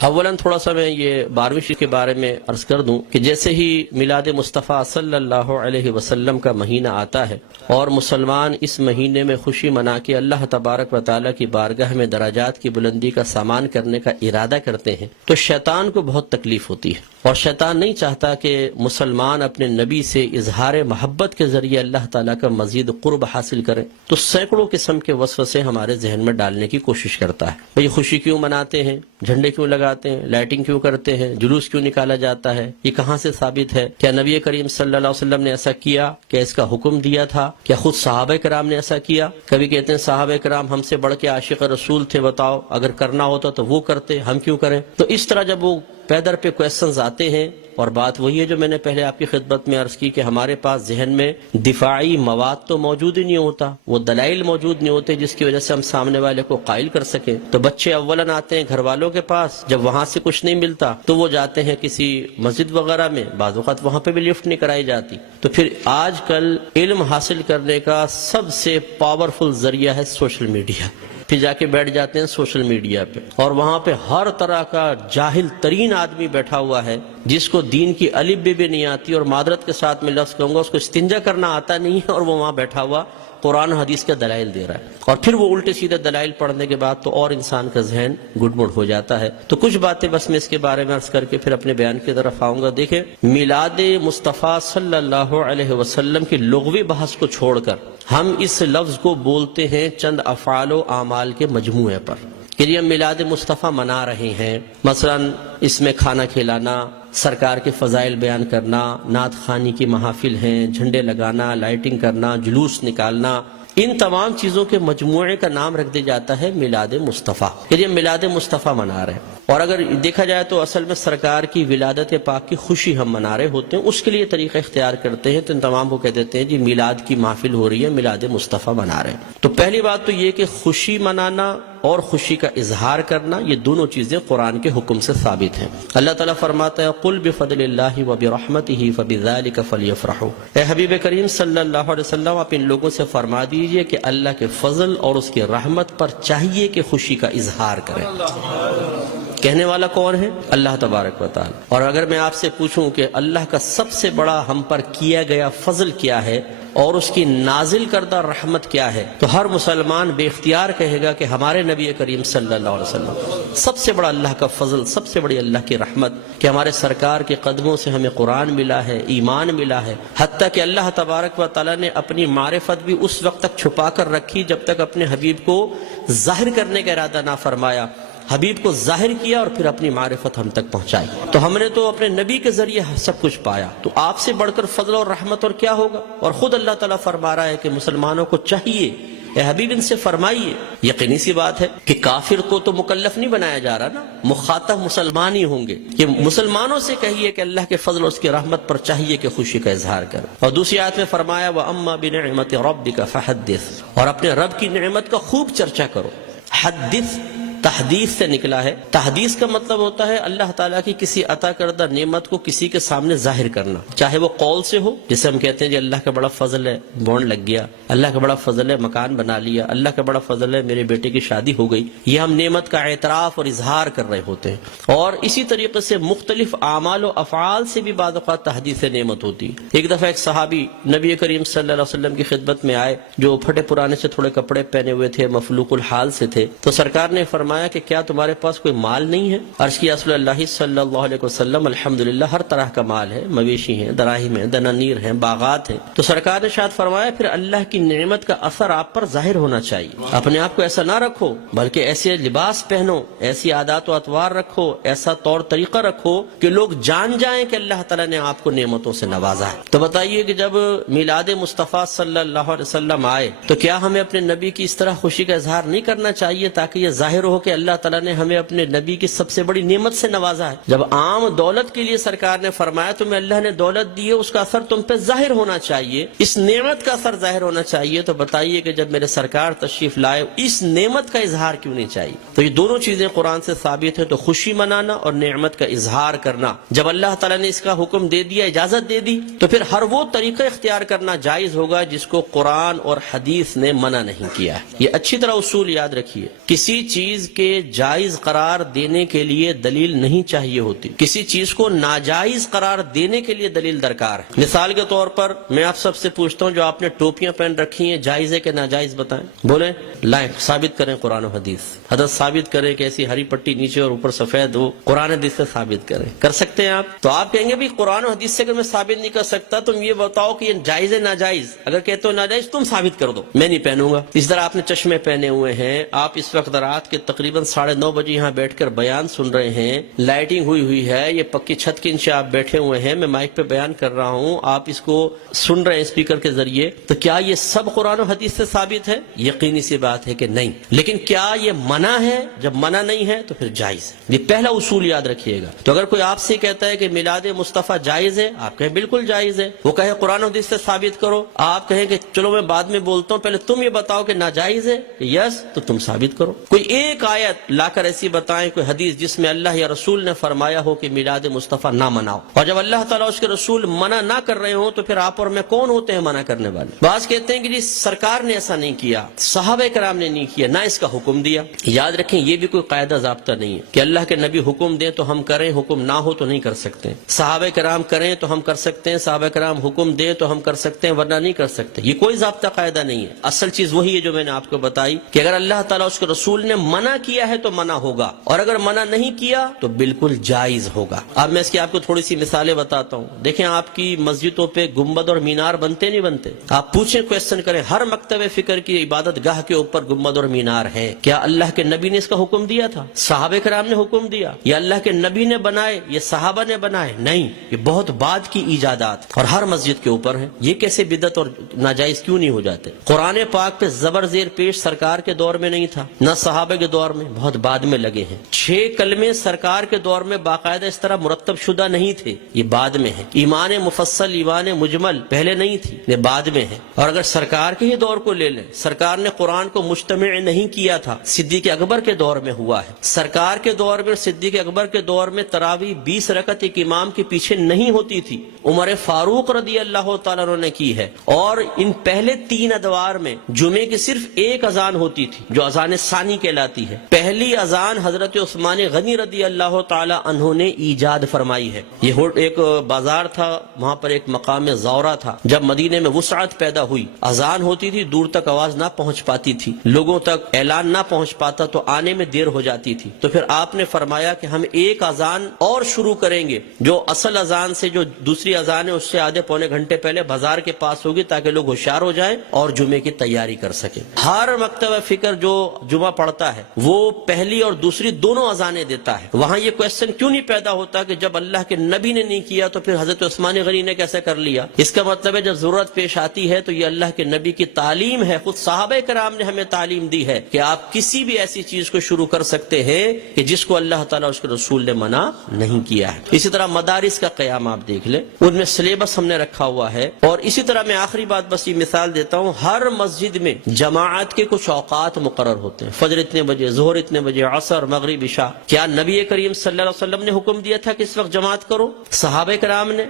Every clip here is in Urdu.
اولاً تھوڑا سا میں یہ 12ویں شب کے بارے میں عرض کر دوں کہ جیسے ہی میلاد مصطفیٰ صلی اللہ علیہ وسلم کا مہینہ آتا ہے اور مسلمان اس مہینے میں خوشی منا کے اللہ تبارک و تعالیٰ کی بارگاہ میں درجات کی بلندی کا سامان کرنے کا ارادہ کرتے ہیں تو شیطان کو بہت تکلیف ہوتی ہے، اور شیطان نہیں چاہتا کہ مسلمان اپنے نبی سے اظہار محبت کے ذریعے اللہ تعالیٰ کا مزید قرب حاصل کریں، تو سینکڑوں قسم کے وسوسے ہمارے ذہن میں ڈالنے کی کوشش کرتا ہے۔ بھئی خوشی کیوں مناتے ہیں، جھنڈے کیوں لگاتے ہیں، لائٹنگ کیوں کرتے ہیں، جلوس کیوں نکالا جاتا ہے، یہ کہاں سے ثابت ہے؟ کیا نبی کریم صلی اللہ علیہ وسلم نے ایسا کیا؟ کیا اس کا حکم دیا تھا؟ کیا خود صحابہ کرام نے ایسا کیا؟ کبھی کہتے ہیں صحابہ کرام ہم سے بڑھ کے عاشق رسول تھے، بتاؤ اگر کرنا ہوتا تو وہ کرتے، ہم کیوں کریں؟ تو اس طرح جب وہ پیدر پہ کویسچنز آتے ہیں، اور بات وہی ہے جو میں نے پہلے آپ کی خدمت میں عرض کی کہ ہمارے پاس ذہن میں دفاعی مواد تو موجود ہی نہیں ہوتا، وہ دلائل موجود نہیں ہوتے جس کی وجہ سے ہم سامنے والے کو قائل کر سکیں۔ تو بچے اولاً آتے ہیں گھر والوں کے پاس، جب وہاں سے کچھ نہیں ملتا تو وہ جاتے ہیں کسی مسجد وغیرہ میں، بعض اوقات وہاں پہ بھی لفٹ نہیں کرائی جاتی۔ تو پھر آج کل علم حاصل کرنے کا سب سے پاورفل ذریعہ ہے سوشل میڈیا، پھر جا کے بیٹھ جاتے ہیں سوشل میڈیا پہ، اور وہاں پہ ہر طرح کا جاہل ترین آدمی بیٹھا ہوا ہے جس کو دین کی الف بھی نہیں آتی، اور معذرت کے ساتھ میں لفظ کہوں گا اس کو استنجا کرنا آتا نہیں ہے، اور وہ وہاں بیٹھا ہوا قرآن حدیث کا دلائل دے رہا ہے، اور پھر وہ الٹے سیدھے دلائل پڑھنے کے بعد تو اور انسان کا ذہن گڈمڑ ہو جاتا ہے۔ تو کچھ باتیں بس میں اس کے بارے میں عرض کر کے پھر اپنے بیان کی طرف آؤں گا۔ دیکھیں، میلاد مصطفیٰ صلی اللہ علیہ وسلم کی لغوی بحث کو چھوڑ کر ہم اس لفظ کو بولتے ہیں چند افعال و اعمال کے مجموعے پر کہ یہ ہم میلاد مصطفیٰ منا رہے ہیں۔ مثلا اس میں کھانا کھلانا، سرکار کے فضائل بیان کرنا، نعت خوانی کی محافل ہیں، جھنڈے لگانا، لائٹنگ کرنا، جلوس نکالنا، ان تمام چیزوں کے مجموعے کا نام رکھ دیا جاتا ہے میلاد مصطفیٰ، کہ ہم میلاد مصطفیٰ منا رہے ہیں۔ اور اگر دیکھا جائے تو اصل میں سرکار کی ولادت پاک کی خوشی ہم منا رہے ہوتے ہیں، اس کے لیے طریقہ اختیار کرتے ہیں، تو ان تمام کو کہہ دیتے ہیں جی میلاد کی محفل ہو رہی ہے، میلاد مصطفیٰ منا رہے ہیں۔ تو پہلی بات تو یہ کہ خوشی منانا اور خوشی کا اظہار کرنا، یہ دونوں چیزیں قرآن کے حکم سے ثابت ہیں۔ اللہ تعالیٰ فرماتا ہے قل بفضل اللہ وبرحمتہ فبذلک فلیفرحوا، اے حبیب کریم صلی اللہ علیہ وسلم آپ ان لوگوں سے فرما دیجئے کہ اللہ کے فضل اور اس کی رحمت پر چاہیے کہ خوشی کا اظہار کریں۔ کہنے والا کون ہے؟ اللہ تبارک و تعالی۔ اور اگر میں آپ سے پوچھوں کہ اللہ کا سب سے بڑا ہم پر کیا گیا فضل کیا ہے اور اس کی نازل کردہ رحمت کیا ہے، تو ہر مسلمان بے اختیار کہے گا کہ ہمارے نبی کریم صلی اللہ علیہ وسلم سب سے بڑا اللہ کا فضل، سب سے بڑی اللہ کی رحمت کہ ہمارے سرکار کے قدموں سے ہمیں قرآن ملا ہے، ایمان ملا ہے، حتیٰ کہ اللہ تبارک و تعالیٰ نے اپنی معرفت بھی اس وقت تک چھپا کر رکھی جب تک اپنے حبیب کو ظاہر کرنے کا ارادہ نہ فرمایا۔ حبیب کو ظاہر کیا اور پھر اپنی معرفت ہم تک پہنچائی، تو ہم نے تو اپنے نبی کے ذریعے سب کچھ پایا، تو آپ سے بڑھ کر فضل اور رحمت اور کیا ہوگا؟ اور خود اللہ تعالیٰ فرما رہا ہے کہ مسلمانوں کو چاہیے، اے حبیب ان سے فرمائیے۔ یقینی سی بات ہے کہ کافر کو تو مکلف نہیں بنایا جا رہا نا، مخاطب مسلمان ہی ہوں گے، کہ مسلمانوں سے کہیے کہ اللہ کے فضل اور اس کی رحمت پر چاہیے کہ خوشی کا اظہار کریں۔ اور دوسری آیت میں فرمایا وَأَمَّا بِنِعْمَةِ رَبِّكَ فَحَدِّثْ، اور اپنے رب کی نعمت کا خوب چرچا کرو۔ حدث تحدیث سے نکلا ہے۔ تحدیث کا مطلب ہوتا ہے اللہ تعالیٰ کی کسی عطا کردہ نعمت کو کسی کے سامنے ظاہر کرنا، چاہے وہ قول سے ہو، جسے ہم کہتے ہیں جی اللہ کا بڑا فضل ہے بونڈ لگ گیا، اللہ کا بڑا فضل ہے مکان بنا لیا، اللہ کا بڑا فضل ہے میرے بیٹے کی شادی ہو گئی، یہ ہم نعمت کا اعتراف اور اظہار کر رہے ہوتے ہیں۔ اور اسی طریقے سے مختلف اعمال و افعال سے بھی بعض اوقات تحدیث نعمت ہوتی ہے۔ ایک دفعہ ایک صحابی نبی کریم صلی اللہ علیہ وسلم کی خدمت میں آئے، جو پھٹے پرانے سے تھوڑے کپڑے پہنے ہوئے تھے، مفلوق الحال سے تھے، تو سرکار نے فرمایا کہ کیا تمہارے پاس کوئی مال نہیں ہے؟ عرض کیا رسول اللہ صلی اللہ علیہ وسلم الحمدللہ ہر طرح کا مال ہے، مویشی ہیں، دراہم ہیں، دنانیر ہیں، باغات ہیں۔ تو سرکار نے شاید فرمایا پھر اللہ کی نعمت کا اثر آپ پر ظاہر ہونا چاہیے، اپنے آپ کو ایسا نہ رکھو بلکہ ایسے لباس پہنو، ایسی عادات و اطوار رکھو، ایسا طور طریقہ رکھو کہ لوگ جان جائیں کہ اللہ تعالیٰ نے آپ کو نعمتوں سے نوازا ہے۔ تو بتائیے کہ جب میلاد مصطفیٰ صلی اللہ علیہ وسلم آئے تو کیا ہمیں اپنے نبی کی اس طرح خوشی کا اظہار نہیں کرنا چاہیے تاکہ یہ ظاہر ہو کہ اللہ تعالیٰ نے ہمیں اپنے نبی کی سب سے بڑی نعمت سے نوازا ہے؟ جب عام دولت کے لیے سرکار نے فرمایا تمہیں اللہ نے دولت دی ہے، اس کا اثر تم پہ ظاہر ہونا چاہیے، اس نعمت کا اثر ظاہر ہونا چاہیے، تو بتائیے کہ جب میرے سرکار تشریف لائے اس نعمت کا اظہار کیوں نہیں چاہیے؟ تو یہ دونوں چیزیں قرآن سے ثابت ہیں، تو خوشی منانا اور نعمت کا اظہار کرنا۔ جب اللہ تعالیٰ نے اس کا حکم دے دیا، اجازت دے دی، تو پھر ہر وہ طریقہ اختیار کرنا جائز ہوگا جس کو قرآن اور حدیث نے منع نہیں کیا ہے۔ یہ اچھی طرح اصول یاد رکھیے، کسی چیز کے جائز قرار دینے کے لیے دلیل نہیں چاہیے ہوتی، کسی چیز کو ناجائز قرار دینے کے لیے دلیل درکار ہے۔ مثال کے طور پر میں آپ سب سے پوچھتا ہوں، جو آپ نے ٹوپیاں پہن رکھی ہیں جائز ہے کہ ناجائز بتائیں؟ بولیں، لائیں ثابت کریں قرآن و حدیث، حدث ثابت کریں کہ ایسی ہری پٹی نیچے اور اوپر سفید ہو، قرآن حدیث سے ثابت کریں۔ کر سکتے ہیں آپ؟ تو آپ کہیں گے بھی قرآن و حدیث سے اگر میں ثابت نہیں کر سکتا تم یہ بتاؤ کہ یہ جائز ہے ناجائز؟ اگر کہتے ہو ناجائز تم ثابت کر دو، میں نہیں پہنوں گا۔ اس طرح آپ نے چشمے پہنے ہوئے ہیں، آپ اس وقت رات کے تقریباً 9:30 بجے یہاں بیٹھ کر بیان سن رہے ہیں، لائٹنگ ہوئی ہے، یہ پکی چھت کے نیچے آپ بیٹھے ہوئے ہیں، میں مائک پہ بیان کر رہا ہوں، آپ اس کو سن رہے ہیں اسپیکر کے ذریعے، تو کیا یہ سب قرآن و حدیث سے ثابت ہے؟ یقینی سی بات ہے کہ نہیں۔ لیکن کیا یہ منع ہے؟ جب منع نہیں ہے تو پھر جائز ہے۔ یہ پہلا اصول یاد رکھیے گا۔ تو اگر کوئی آپ سے کہتا ہے کہ میلاد مصطفیٰ جائز ہے، آپ کہیں بالکل جائز ہے، وہ کہے قرآن و حدیث سے ثابت کرو، آپ کہیں کہ چلو میں بعد میں بولتا ہوں، پہلے تم یہ بتاؤ کہ ناجائز ہے، یس تو تم ثابت کرو۔ کوئی ایک آیت لا کر ایسی بتائیں، کوئی حدیث جس میں اللہ یا رسول نے فرمایا ہو کہ میلاد مصطفیٰ نہ مناؤ، اور جب اللہ تعالیٰ اس کے رسول منع نہ کر رہے ہوں تو پھر آپ اور میں کون ہوتے ہیں منع کرنے والے؟ بعض کہتے ہیں کہ جی سرکار نے ایسا نہیں کیا، صحابہ کرام نے نہیں کیا، نہ اس کا حکم دیا۔ یاد رکھیں یہ بھی کوئی قاعدہ ضابطہ نہیں ہے کہ اللہ کے نبی حکم دیں تو ہم کریں، حکم نہ ہو تو نہیں کر سکتے۔ صحابہ کرام کریں تو ہم کر سکتے ہیں، صحابہ کرام حکم دیں تو ہم کر سکتے ہیں، ورنہ نہیں کر سکتے۔ یہ کوئی ضابطہ قاعدہ نہیں ہے۔ اصل چیز وہی ہے جو میں نے آپ کو بتائی کہ اگر اللہ تعالیٰ اس کے رسول نے منع کیا ہے تو منع ہوگا، اور اگر منع نہیں کیا تو بالکل جائز ہوگا۔ اب میں اس کی آپ کو تھوڑی سی مثالیں بتاتا ہوں۔ دیکھیں آپ کی مسجدوں پہ گنبد اور مینار بنتے نہیں بنتے؟ آپ پوچھیں، کویسچن کریں، ہر مکتب فکر کی عبادت گاہ کے اوپر گنبد اور مینار ہے، کیا اللہ کے نبی نے اس کا حکم دیا تھا؟ صحابہ کرام نے حکم دیا؟ یا اللہ کے نبی نے بنائے یا صحابہ نے بنائے؟ نہیں، یہ بہت بعد کی ایجادات اور ہر مسجد کے اوپر ہیں۔ یہ کیسے بدعت اور ناجائز کیوں نہیں ہو جاتے؟ قرآن پاک پہ زبر زیر پیش سرکار کے دور میں نہیں تھا، نہ صحابہ کے دور میں، بہت بعد میں لگے ہیں۔ 6 کلمے سرکار کے دور میں باقاعدہ اس طرح مرتب شدہ نہیں تھے، یہ بعد میں ہے۔ ایمان مفصل، ایمان مجمل پہلے نہیں تھی، یہ بعد میں ہے۔ اور اگر سرکار کے ہی دور کو لے لیں، سرکار نے قرآن کو مجتمع نہیں کیا تھا، صدیق اکبر کے دور میں ہوا ہے۔ سرکار کے دور میں، صدیق اکبر کے دور میں تراویح 20 رکعت ایک امام کے پیچھے نہیں ہوتی تھی، عمر فاروق رضی اللہ تعالیٰ عنہ نے کی ہے۔ اور ان پہلے 3 ادوار میں جمعے کی صرف ایک اذان ہوتی تھی جو اذان ثانی کہلاتی ہے۔ پہلی اذان حضرت عثمان غنی رضی اللہ تعالیٰ عنہ نے ایجاد فرمائی ہے۔ یہ ایک بازار تھا، وہاں پر ایک مقام زورہ تھا، جب مدینے میں وسعت پیدا ہوئی، اذان ہوتی تھی، دور تک آواز نہ پہنچ پاتی تھی، لوگوں تک اعلان نہ پہنچ پاتا تو آنے میں دیر ہو جاتی تھی، تو پھر آپ نے فرمایا کہ ہم ایک اذان اور شروع کریں گے جو اصل اذان سے، جو دوسری اذان ہے اس سے آدھے پونے گھنٹے پہلے بازار کے پاس ہوگی، تاکہ لوگ ہوشیار ہو جائیں اور جمعے کی تیاری کر سکیں۔ ہر مکتبہ فکر جو جمعہ پڑھتا ہے وہ پہلی اور دوسری دونوں اذانیں دیتا ہے۔ وہاں یہ کویسچن کیوں نہیں پیدا ہوتا کہ جب اللہ کے نبی نے نہیں کیا تو پھر حضرت عثمان غنی نے کیسے کر لیا؟ اس کا مطلب ہے جب ضرورت پیش آتی ہے تو یہ اللہ کے نبی کی تعلیم ہے، خود صحابہ کرام نے ہمیں تعلیم دی ہے کہ آپ کسی بھی ایسی چیز کو شروع کر سکتے ہیں کہ جس کو اللہ تعالیٰ اس کے رسول نے منع نہیں کیا ہے۔ اسی طرح مدارس کا قیام آپ دیکھ لیں، ان میں سلیبس ہم نے رکھا ہوا ہے۔ اور اسی طرح میں آخری بات بس یہ مثال دیتا ہوں، ہر مسجد میں جماعت کے کچھ اوقات مقرر ہوتے ہیں، فجر اتنے بجے، ظہر اتنے بجے، عصر، مغرب، عشاء۔ کیا نبی کریم صلی اللہ علیہ وسلم نے حکم دیا تھا کہ اس وقت جماعت کرو؟ صحابہ کرام نے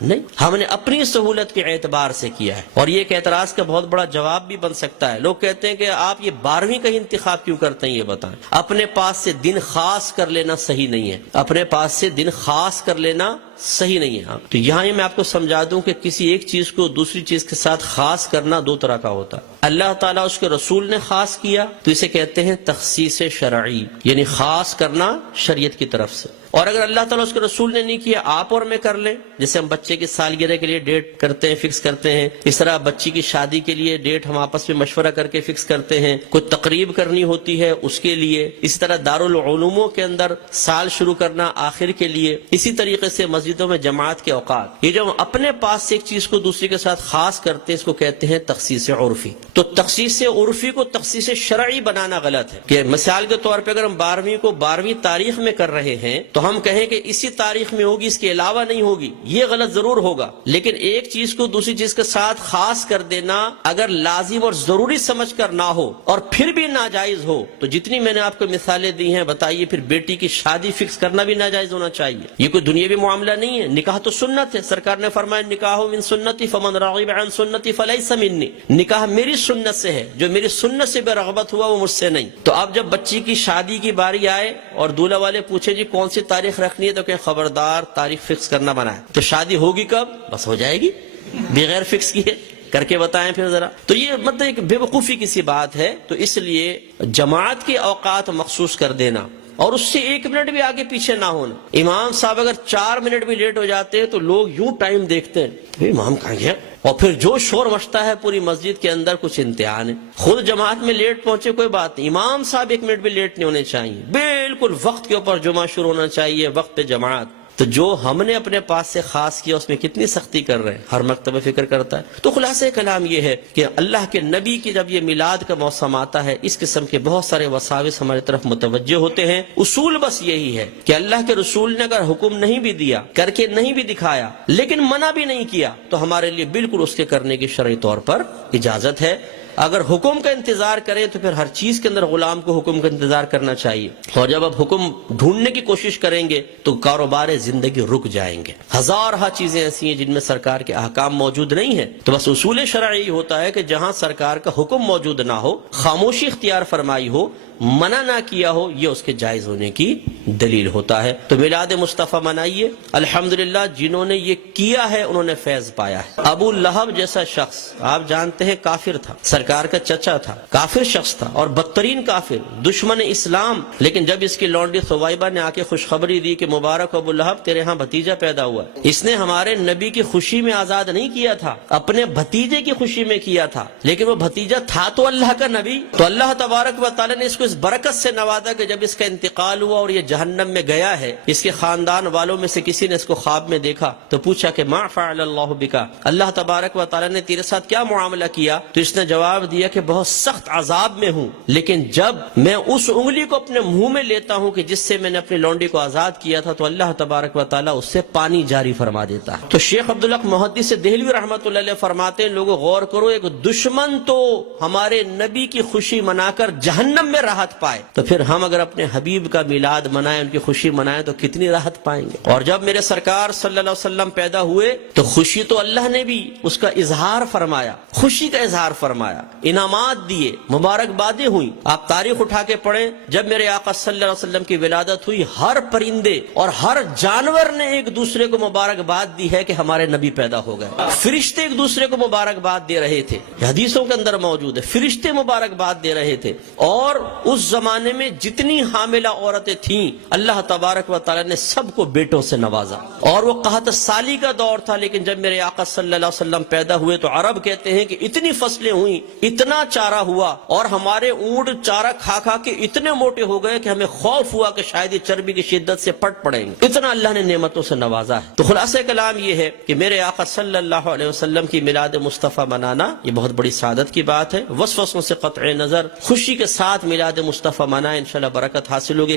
نہیں، ہم نے اپنی سہولت کے اعتبار سے کیا ہے۔ اور یہ ایک اعتراض کا بہت بڑا جواب بھی بن سکتا ہے۔ لوگ کہتے ہیں کہ آپ یہ 12ویں کا انتخاب کیوں کرتے ہیں؟ یہ بتائیں۔ اپنے پاس سے دن خاص کر لینا صحیح نہیں ہے، اپنے پاس سے دن خاص کر لینا صحیح نہیں ہے۔ تو یہاں میں آپ کو سمجھا دوں کہ کسی ایک چیز کو دوسری چیز کے ساتھ خاص کرنا 2 طرح کا ہوتا ہے۔ اللہ تعالیٰ اس کے رسول نے خاص کیا تو اسے کہتے ہیں تخصیص شرعی، یعنی خاص کرنا شریعت کی طرف سے۔ اور اگر اللہ تعالیٰ اس کے رسول نے نہیں کیا، آپ اور میں کر لیں، جیسے ہم بچے کی سالگرہ کے لیے ڈیٹ کرتے ہیں، فکس کرتے ہیں، اس طرح بچی کی شادی کے لیے ڈیٹ ہم آپس میں مشورہ کر کے فکس کرتے ہیں، کوئی تقریب کرنی ہوتی ہے اس کے لیے، اسی طرح دارالعلوموں کے اندر سال شروع کرنا آخر کے لیے، اسی طریقے سے مسجدوں میں جماعت کے اوقات۔ یہ جو ہم اپنے پاس سے ایک چیز کو دوسری کے ساتھ خاص کرتے ہیں، اس کو کہتے ہیں تخصیص عرفی۔ تو تخصیص عرفی کو تخصیص شرعی بنانا غلط ہے کہ مثال کے طور پہ اگر ہم 12ویں کو 12ویں تاریخ میں کر رہے ہیں تو ہم کہیں کہ اسی تاریخ میں ہوگی، اس کے علاوہ نہیں ہوگی، یہ غلط ضرور ہوگا۔ لیکن ایک چیز کو دوسری چیز کے ساتھ خاص کر دینا اگر لازم اور ضروری سمجھ کر نہ ہو اور پھر بھی ناجائز ہو تو جتنی میں نے آپ کو مثالیں دی ہیں، بتائیے پھر بیٹی کی شادی فکس کرنا بھی ناجائز ہونا چاہیے؟ یہ کوئی دنیاوی معاملہ نہیں ہے، نکاح تو سنت ہے. سرکار نے فرمایا نکاح من سنتی فمن رغب عن سنتی فلیس منی، نکاح میری سنت سے ہے، جو میری سنت سے بے رغبت ہوا وہ مجھ سے نہیں. تو اب جب بچی کی شادی کی باری آئے اور دولہا والے پوچھے جی کون سی تاریخ رکھنی ہے، تو کہ خبردار تاریخ فکس کرنا بنا ہے. تو شادی ہوگی کب؟ بس ہو جائے گی بغیر فکس کیے، کر کے بتائیں پھر ذرا. تو یہ مطلب ایک بے وقوفی کی سی بات ہے. تو اس لیے جماعت کے اوقات مخصوص کر دینا اور اس سے 1 منٹ بھی آگے پیچھے نہ ہونا. امام صاحب اگر 4 منٹ بھی لیٹ ہو جاتے ہیں تو لوگ یوں ٹائم دیکھتے ہیں امام کہاں گیا، اور پھر جو شور مچتا ہے پوری مسجد کے اندر کچھ امتحان ہے. خود جماعت میں لیٹ پہنچے کوئی بات نہیں، امام صاحب 1 منٹ بھی لیٹ نہیں ہونے چاہیے، بالکل وقت کے اوپر جمعہ شروع ہونا چاہیے، وقت پہ جماعت. تو جو ہم نے اپنے پاس سے خاص کیا اس میں کتنی سختی کر رہے ہیں، ہر مکتبہ فکر کرتا ہے. تو خلاصہ کلام یہ ہے کہ اللہ کے نبی کی جب یہ میلاد کا موسم آتا ہے اس قسم کے بہت سارے وساوس ہماری طرف متوجہ ہوتے ہیں. اصول بس یہی ہے کہ اللہ کے رسول نے اگر حکم نہیں بھی دیا، کر کے نہیں بھی دکھایا، لیکن منع بھی نہیں کیا، تو ہمارے لیے بالکل اس کے کرنے کی شرعی طور پر اجازت ہے. اگر حکم کا انتظار کریں تو پھر ہر چیز کے اندر غلام کو حکم کا انتظار کرنا چاہیے، اور جب آپ حکم ڈھونڈنے کی کوشش کریں گے تو کاروبار زندگی رک جائیں گے. ہزارہ چیزیں ایسی ہیں جن میں سرکار کے احکام موجود نہیں ہیں. تو بس اصول شرعی ہوتا ہے کہ جہاں سرکار کا حکم موجود نہ ہو، خاموشی اختیار فرمائی ہو، منع نہ کیا ہو، یہ اس کے جائز ہونے کی دلیل ہوتا ہے. تو میلاد مصطفیٰ منائیے. الحمدللہ جنہوں نے یہ کیا ہے انہوں نے فیض پایا ہے. ابو لہب جیسا شخص آپ جانتے ہیں کافر تھا، سرکار کا چچا تھا، کافر شخص تھا اور بدترین کافر، دشمن اسلام. لیکن جب اس کی لونڈی ثویبہ نے آ کے خوشخبری دی کہ مبارک ابو لہب تیرے ہاں بھتیجا پیدا ہوا، اس نے ہمارے نبی کی خوشی میں آزاد نہیں کیا تھا، اپنے بھتیجے کی خوشی میں کیا تھا. لیکن وہ بھتیجا تھا تو اللہ کا نبی. تو اللہ تبارک و تعالی نے اس کو اس برکت سے نوازا کہ جب اس کا انتقال ہوا اور یہ جہنم میں گیا ہے، اس کے خاندان والوں میں سے کسی نے اس کو خواب میں دیکھا تو پوچھا کہ ما فعل اللہ بکا، اللہ تبارک و تعالی نے تیرے ساتھ کیا معاملہ کیا؟ تو اس نے جواب دیا کہ بہت سخت عذاب میں ہوں، لیکن جب میں اس انگلی کو اپنے منہ میں لیتا ہوں کہ جس سے میں نے اپنی لونڈی کو آزاد کیا تھا تو اللہ تبارک و تعالی اس سے پانی جاری فرما دیتا ہے. تو شیخ عبدالحق محدث دہلوی رحمۃ اللہ علیہ فرماتے ہیں لوگوں غور کرو، ایک دشمن تو ہمارے نبی کی خوشی منا کر جہنم میں راحت پائے، تو پھر ہم اگر اپنے حبیب کا میلاد منائیں، ان کی خوشی منائیں تو کتنی راحت پائیں گے. اور جب میرے سرکار صلی اللہ علیہ وسلم پیدا ہوئے تو خوشی تو اللہ نے بھی اس کا اظہار فرمایا، خوشی کا اظہار فرمایا، انعامات دیے، مبارکبادیں ہوئی. آپ تاریخ اٹھا کے پڑھیں، جب میرے آقا صلی اللہ علیہ وسلم کی ولادت ہوئی ہر پرندے اور ہر جانور نے ایک دوسرے کو مبارکباد دی ہے کہ ہمارے نبی پیدا ہو گئے. فرشتے ایک دوسرے کو مبارکباد دے رہے تھے، حدیثوں کے اندر موجود ہے، فرشتے مبارکباد دے رہے تھے. اور اس زمانے میں جتنی حاملہ عورتیں تھیں اللہ تبارک و تعالی نے سب کو بیٹوں سے نوازا. اور وہ قحط سالی کا دور تھا، لیکن جب میرے آقا صلی اللہ علیہ وسلم پیدا ہوئے تو عرب کہتے ہیں کہ اتنی فصلیں ہوئیں، اتنا چارہ ہوا، اور ہمارے اونٹ چارہ کھا کھا کے اتنے موٹے ہو گئے کہ ہمیں خوف ہوا کہ شاید یہ چربی کی شدت سے پٹ پڑیں گے. اتنا اللہ نے نعمتوں سے نوازا ہے. تو خلاصہ کلام یہ ہے کہ میرے آقا صلی اللہ علیہ وسلم کی میلاد مصطفیٰ منانا یہ بہت بڑی سعادت کی بات ہے. وسوسوں سے قطع نظر خوشی کے ساتھ میلاد مصطفیٰ منائیں، انشاءاللہ برکت حاصل ہوگی.